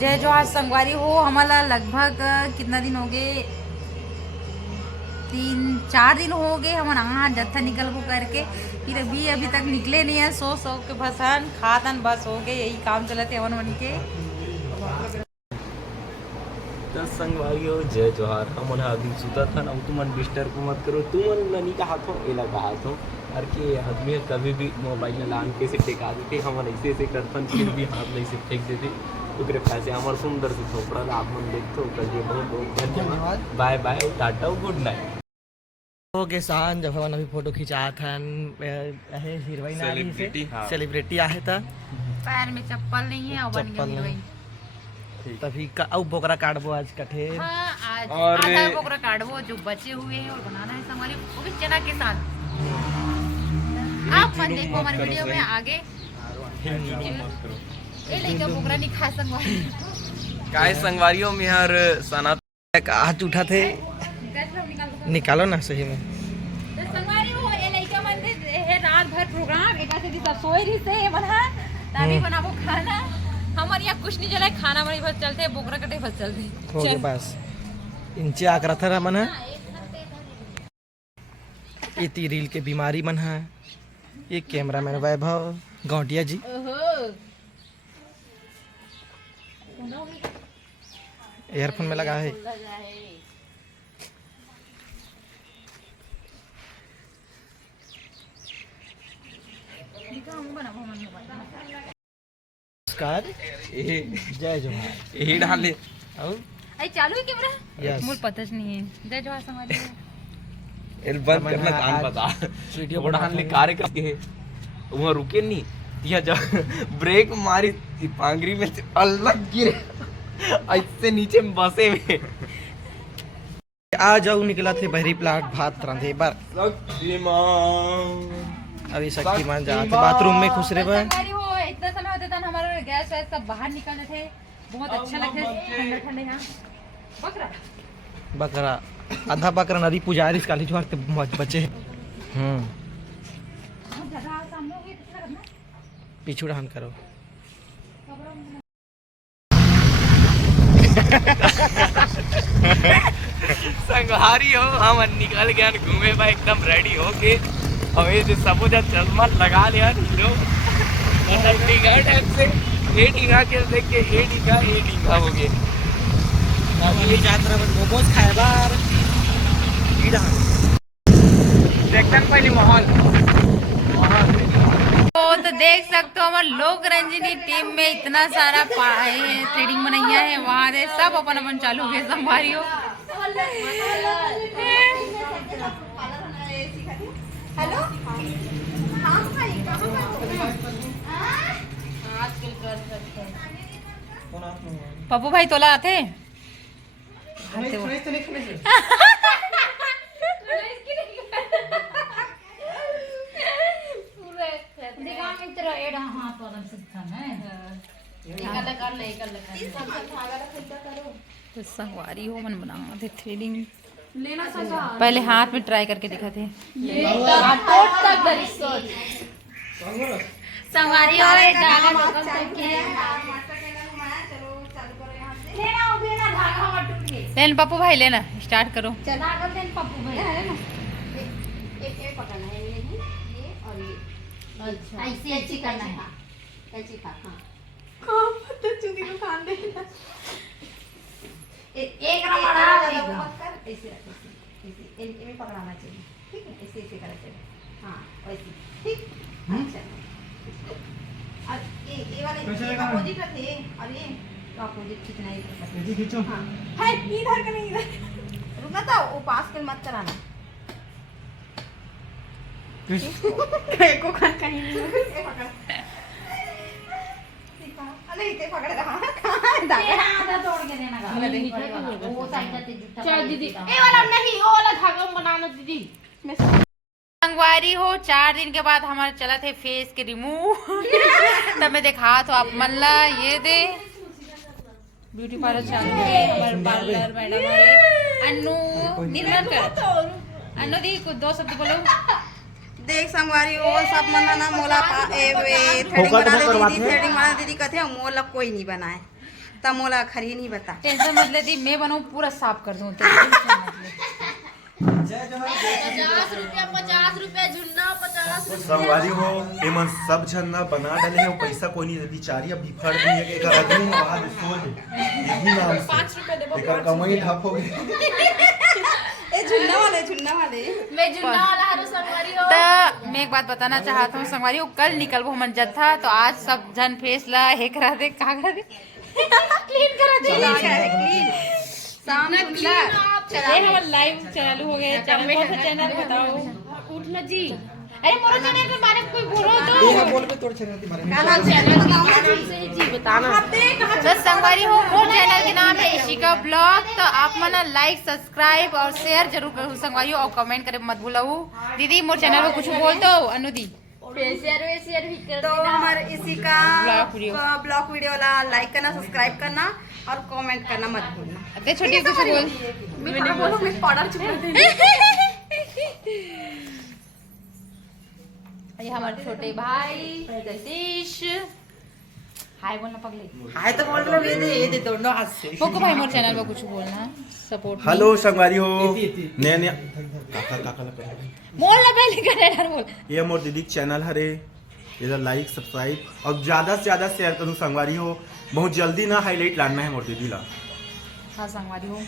जय जोहार संगवारी हो। हमारा लगभग कितना दिन हो गए, 3-4 दिन हो गए। हम यहाँ जत्था निकल को करके फिर अभी तक निकले नहीं है। सो के भसान खातन बस हो गए, यही काम चलते हमन मन के। तो संगवारी हो जय जोहार। हमन अभी सुता था ना, तुमन डिस्टर्ब मत करो। तुमन ननी कहा थो एला कहा थो और के आदमी कभी भी मोबाइल लान के से टेका देते, हमन ऐसे करथन फिर भी हाथ में से फेंक देते। ओकरे पैसे हमार सुंदर से थोपड़ा आप मन देखते हो। कल बहुत बहुत धन्यवाद। Bye bye, tata, good night. हो गए शान जब हम अभी फोटो खिंचात हन हीरोइन आ रही है, सेलिब्रिटी आहे था। पैर में चप्पल नहीं है और बन गया हीरोइन। तभी का अब बोकरा काटबो आज कठे। हाँ, आज आधा बोकरा काटबो जो बचे हुए हैं और बनाना है हमारे, वो भी चना के साथ। आप मन देखो हमारे वीडियो में आगे। ये लइका बोकरा नहीं खा संगवारी। काय संगवारियों में हर सना हाथ उठा थे, निकालो ना सही में। तो संगवारी हो ये लइका मन है रात भर प्रोग्राम एका से दी सब सोई रही से बना तभी बनाबो खाना। हमारे यहाँ कुछ नहीं चला, खाना बड़ी बस चलते, बोकरा कटे बस चलते हो गए बस। इंचे आकरा था मन है इतनी रील के बीमारी मन है। ये कैमरामैन वैभव गौटिया जी ईयरफोन में लगा है। नमस्कार, जय जोहार। यही डाले और अरे चालू है कैमरा? यस, मुझे पता नहीं है। जय जोहार संगवारी। एल बंद करना कान पता वीडियो बढ़ान ले कार्य करके है वहां रुके नहीं दिया। जब ब्रेक मारी पांगरी में से अलग गिरे ऐसे नीचे में बसे हुए। आ जाऊ निकला थे बहरी प्लाट भात रांधे बार। शक्तिमान अभी शक्तिमान जाते बाथरूम में खुश रहे बा। संगवारी हो इतना समय होता था हमारे गैस वैस सब बाहर निकलते थे, बहुत अच्छा लगता है ठंडा ठंडा। यहाँ बकरा बकरा आधा बकरा नदी पुजारी काली जो बचे। पीछू रहन करो। संगवारी हो हम निकल गए घूमे बा एकदम रेडी हो के। और ये जो सबूजा चश्मा लगा लिया हीरो टाइप से ये ढींगा के देख के ये ढींगा हो गए। मोमोज खाए बार देखते पहले माहौल। तो देख सकते हो हमारे लोक रंजनी टीम में इतना सारा थ्रेडिंग बनैया है, वहाँ से सब अपन अपन चालू हुए संभारी हो। हेलो पप्पू भाई तोला आते तो संगवारी हो मन बना थे थ्रेडिंग लेना। पहले हाथ में ट्राई करके दिखाते संगवारी हो लेन पप्पू भाई लेना स्टार्ट करो। पप्पू भाई अच्छा ऐसे करना है। ऐसे एक रमड़ा ऐसे ऐसे पकड़ाना चाहिए, ठीक है? ऐसे ऐसे करना चाहिए। हाँ वैसे ठीक। अच्छा और ये वाले अपोजिट रखे और ये अपोजिट खींचना है। ये खींचो। हाँ है इधर का नहीं, इधर रुकना था, वो पास के मत कराना। को कहीं नहीं अरे इते पकड़ रहा धागा तोड़ के देना का वो साइड से जूठा। चल दीदी ए वाला नहीं, वो वाला धागा बनाना दीदी। संगवारी हो 4 दिन के बाद हमारा चला थे फेस के रिमूव। तब मैं देखा तो आप मल्ला ये दे ब्यूटी पार्लर चालू है हमारे पार्लर मैडम हमारे अन्नू निर्मल कर। अन्नू दी कुछ 2 शब्द बोलो। देख संगवारी हो सब मन ना मोला थ्रेडिंग बना दे दीदी, थ्रेडिंग बना दीदी कहते मोला कोई नहीं बनाए। तमोला खरी नहीं बता। टेंशन मत ले दी, मैं बनाऊं पूरा साफ कर दूं। 50 रुपया झुन्ना 50 रुपया। संगवारी हो एमन सब झन ना बना डाले हो, पैसा कोई नहीं देती, चारिया बिफड़ दी है एक आदमी बाद सोच यही नाम से 5 रुपया देबो। एकर कमाई ठप हो गई। ए झुन्ना वाले मैं झुन्ना वाला हरो संगवारी हो। तो मैं एक बात बताना चाहता हूँ संगवारी को, कल निकलबो हमन जत्था, तो आज सब जन फेस ला हे करा दे, का करा दे क्लीन करा दे। शाम ये हमारा लाइव चालू हो गया। चैनल कौन सा चैनल बताओ? उठना जी। अरे मोरो चैनल के बारे में कोई बोलो तो। बोल पे तोड़ चैनल तुम्हारे जी बताना। तो संगवारी हो, मोर चैनल के नाम है इशिका ब्लॉग। तो आप मना लाइक सब्सक्राइब और शेयर जरूर करो संगवारी, और कमेंट करे मत भूलऊ। दीदी मोर चैनल पे कुछ बोल दो अनु दी। शेयर भी कर तो देना। हमारे इसी का ब्लॉग ब्लॉग वीडियो ला लाइक करना, सब्सक्राइब करना और कमेंट करना मत भूलना। अरे छोटी कुछ बोल। मैं बोलो मैं पाउडर चुपा दे। ये हमारे छोटे भाई जगदीश, हाय बोलना पगले। हाय तो बोल रहे ये दे दोनों हाथ से। पोको भाई मोर चैनल पे कुछ बोलना, सपोर्ट। हेलो संगवारी हो नया नया काका बोल ना पहले करे बोल। ये मोर दीदी चैनल हरे, इधर लाइक सब्सक्राइब और ज्यादा से ज्यादा शेयर करूँ संगवारी हो। बहुत जल्दी ना हाईलाइट लाना है मोर दीदी ला। हाँ संगवारी हो।